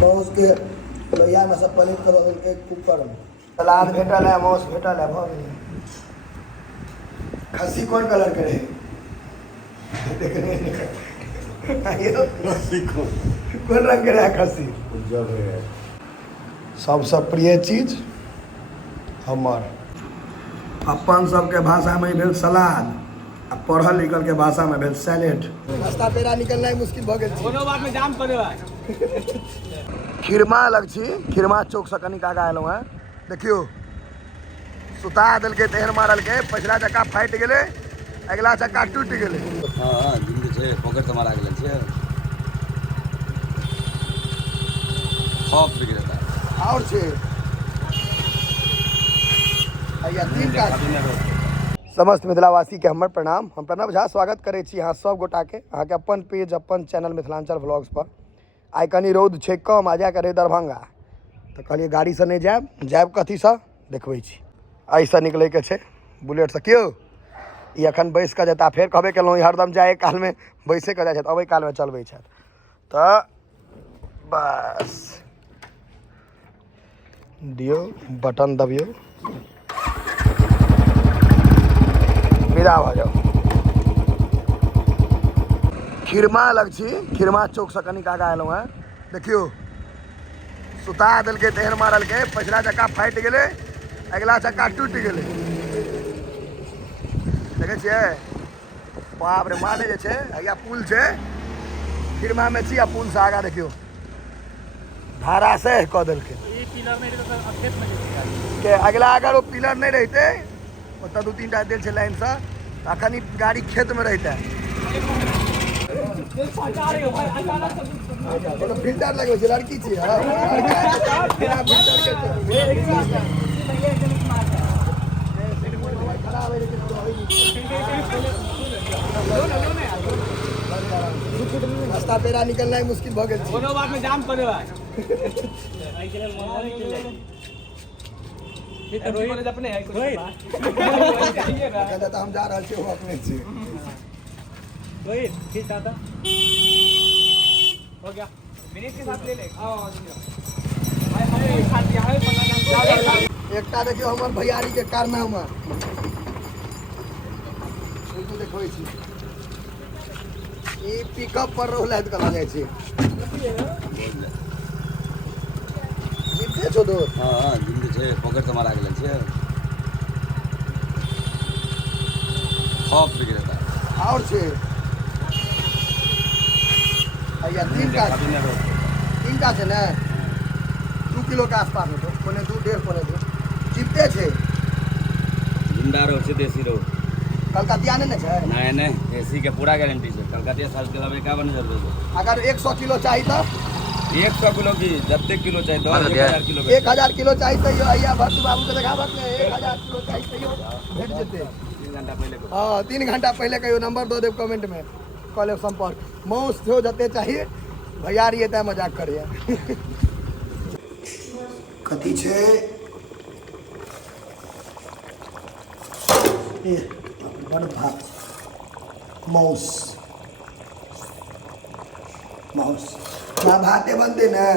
माउस के लोहिया में सब पनीर के बदल के कुकर में सलाद भेटल है, माउस भेटल है, भऽ गेलै। खस्सी कोन कलर के रहे देखने कोन रंग के रहे खस्सी? सबसे प्रिय चीज हमर अपन सबके भाषा में भेल सलाद आ पढ़ल लिखल के भाषा में भेल सैलेड। रास्ता पेड़ा निकलनाइ मुश्किल भऽ गेल छै। कोनो बात में जाम पड़े बा। खिरमा लग छी, खिरमा चौक से कनिक आगा एलहुँ हैं। देखियो सुता देलकै तेहन मारल के, पछिला चक्का फाटि गेलै, अगला चक्का टूटि गेलै। हाँ जिनके छै पॉकेट से मारा गेल छै। सब बिक रहता है और छै या तीन का। समस्त मिथिलावासी के हमर प्रणाम। हम प्रणव झा स्वागत करै छी अहाँ सब गोटा के अहाँ के अपन पेज अपन चैनल मिथिलांचल व्लॉग्स पर। आइ कनी रौद छै कम, आ जाके रहे दरभंगा तऽ कहलिए गाड़ी से नहीं जायब कथी से देखबै छी। एहिसँ निकलै के छै बुलेट से। क्यों ई अखन बैस कऽ जेता, फेर कहबे केलहुँ ई हरदम जाए काल में बैसे कऽ जाइ छथि, अबै काल में चलबै छथि। तऽ बस दियौ बटन दबियौ, विदा भऽ जाउ। खिरमा लग छी, खिरमा चौक से कनिक आगा एलहुँ हैं। देखियो सुता देलकै तेहन मारल के, पछिला चक्का फाटि गेलै, अगला चक्का टूटि गेलै। देखै छियै बाप रे, माने जे छै हैया पुल छै, खिरमा में छी आ पुल से आगा देखियो धाराशय कऽ देलकै। ई पिलर नहीं रहता तो खेत में जेतै के अगला अगर वो पिलर नहीं रहते, ओतऽ दू तीन टा देल छै लाइन से, अखन ई गाड़ी खेत में रहता। फिल्टर लगबै छै, लड़की छी रास्ता पेड़ा निकलनाइ मुश्किल भऽ गेल छै। कोनो बात में जाम पड़े बा। रोहित अपने है रोहित कहता हम जा रहल छी, वो अपने छी। रोहित किस दादा हो गया विनीत के साथ ले ले। एकटा देखियो हमर भैयारी के कारनामा देखबै छी। ई पिकअप पर रोलैत कला जाइ छै। जीते छो दोस्त। हाँ जिनके छै पॉकेट से मारा गेल छै। सब बिक रहता है और छै या तीन का छै ने, 2 किलो के आसपास में तो कोने 2 1.5 कोने 2 चिपते छै। जिंदा रहो छै, देसी रहो। कलकतिया नहीं छै? नहीं नहीं देसी के पूरा गारंटी छै। कलकतिया साल के अलावा का बने जरूरत है। अगर 100 किलो चाहिए तो 100 किलो की जत्ते किलो चाहिए 1000 किलो 1000 किलो चाहिए तैयो अइया भट्ट बाबू के देखाबत ने 1000 किलो चाहिए तैयो भेट जेते। 3 घंटा पहले हाँ 3 घंटा पहले कहियो, नंबर दो देव कमेंट में, कऽ लेब संपर्क। माउस जो जते चाहिए भैयारी एतै मजाक करिए। कथी छै ए बड़ भात माउस माउस ना भाते बनते ने,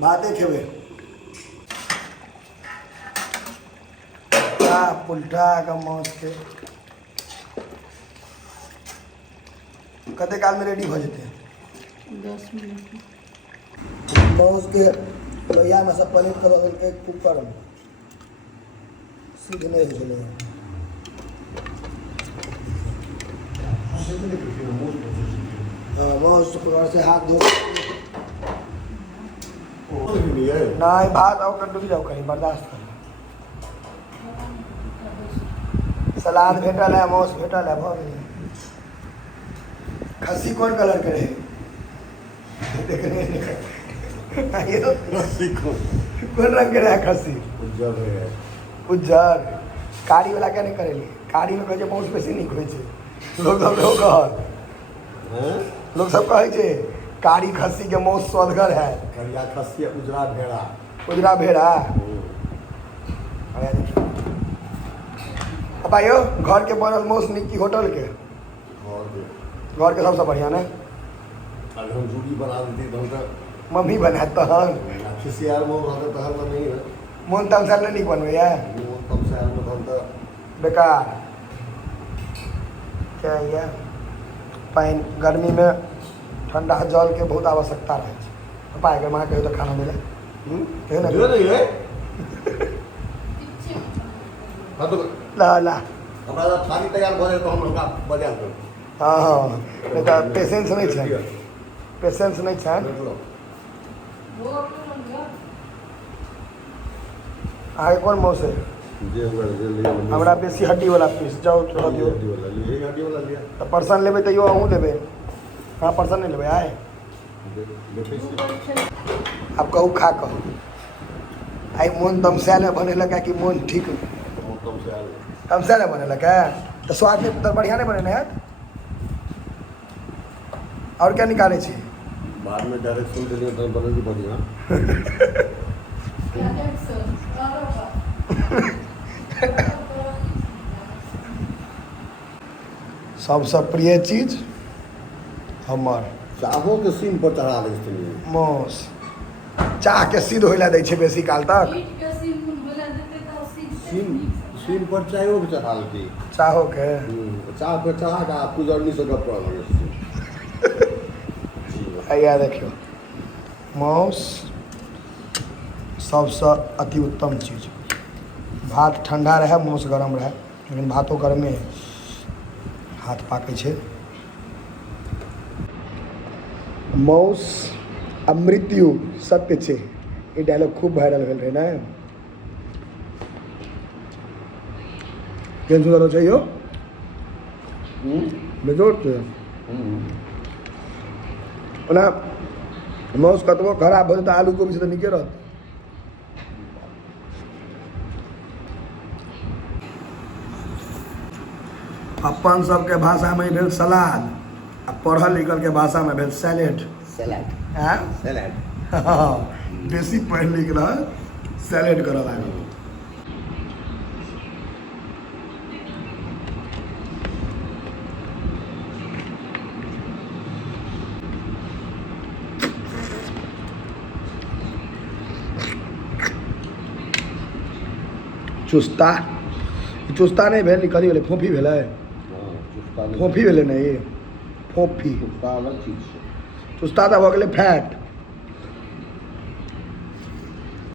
भाते खेबे पुल्ठा का माउस के कते काल में रेडी हो जाते हैं? 10 मिनट। माउस के लोहिया में सब पनीर के बदल के कुकर में सीधने भेलै। हाँ माउस कुकर से हाथ धो नहीं, भात और कर डूबी जाओ कहीं, बर्दाश्त कर। सलाद भेटल है, माउस भेटल है, भऽ गेलै। खस्सी कोन कलर के रहे देखने कोन रंग के रहे खस्सी? उज्जर। कारी वाला क्या नहीं करेली? कारी में कहै छै माउस बेसी नीक होइ छै। लोग सब कहै छै कारी खस्सी के माउस स्वदगर है। करिया खस्सी उजरा भेड़ा। उजरा भेड़ा। अब आइयो घर के बनल माउस नीक की होटल के? घर के सबसे बढ़िया ने। अगर हम जूड़ी बना देती तो हम तो मम्मी बना तहन खिसियार में रहते तो हम नहीं है मोन तमसाल नहीं बनबैया वो तब से हम तो बेकार क्या ये पानि गर्मी में ठंडा जल के बहुत आवश्यकता रहे छै पापा अगर माँ कहियो तो खाना मिले कहियो ना जो नहीं है हाँ तो ला ला हमारा थाली तैयार बने तो हम लोग बजा दो हाँ हाँ नहीं तो पेशेंस नहीं छै पेशेंस नहीं छै आगे कौन मौस है हमरा बेसी हड्डी वाला पीस जाओ रह दियो तो पर्सन लेबै तैयो अहूँ लेबै कहाँ पर्सन नहीं लेबै आए आब कहू खा कहू आई मोन तमसायल बनेलक है कि मोन ठीक तमसायल बनेलक है तो स्वाद में तो बढ़िया नहीं बने है और क्या निकाले छी बाद में डायरेक्ट सुन देंगे तो बनेगी बढ़िया सबसे प्रिय चीज हमर चाहो के सीम पर चढ़ा दै छथिन मौस चाह के सिद्ध होइ ला दै छै बेसी काल तक सीम पर चाहो के चढ़ा देती चाहो के चाह पर चढ़ा के आप गुजरनी से गप कर लगे हैया देखियो मौस सबसे अति उत्तम चीज भात ठंडा रहे मौस गरम रहे लेकिन भातो गरमे हाथ पाकै छै मौस आ मृत्यु सत्य छै ई डायलॉग खूब वायरल भेल रहे ने केहन सुन्दर छै यौ बेजोड़ छै ओना मौस कतबो खराब भऽ जेतै आलू कोबी से तऽ नीके रहत अपन सबके भाषामे भेल सलाद आ पढ़ल लिखल के भाषामे भेल सैलेड सैलेड हाँ सैलेड बेसी पढ़ि लिख रह सैलेड करऽ लागल चुस्ता चुस्ता नहीं भेल कथी भेलै फोफी भेलै फोफी भेलै ने ई फोफी अलग चीज छै चुस्ता तऽ भऽ गेलै फैट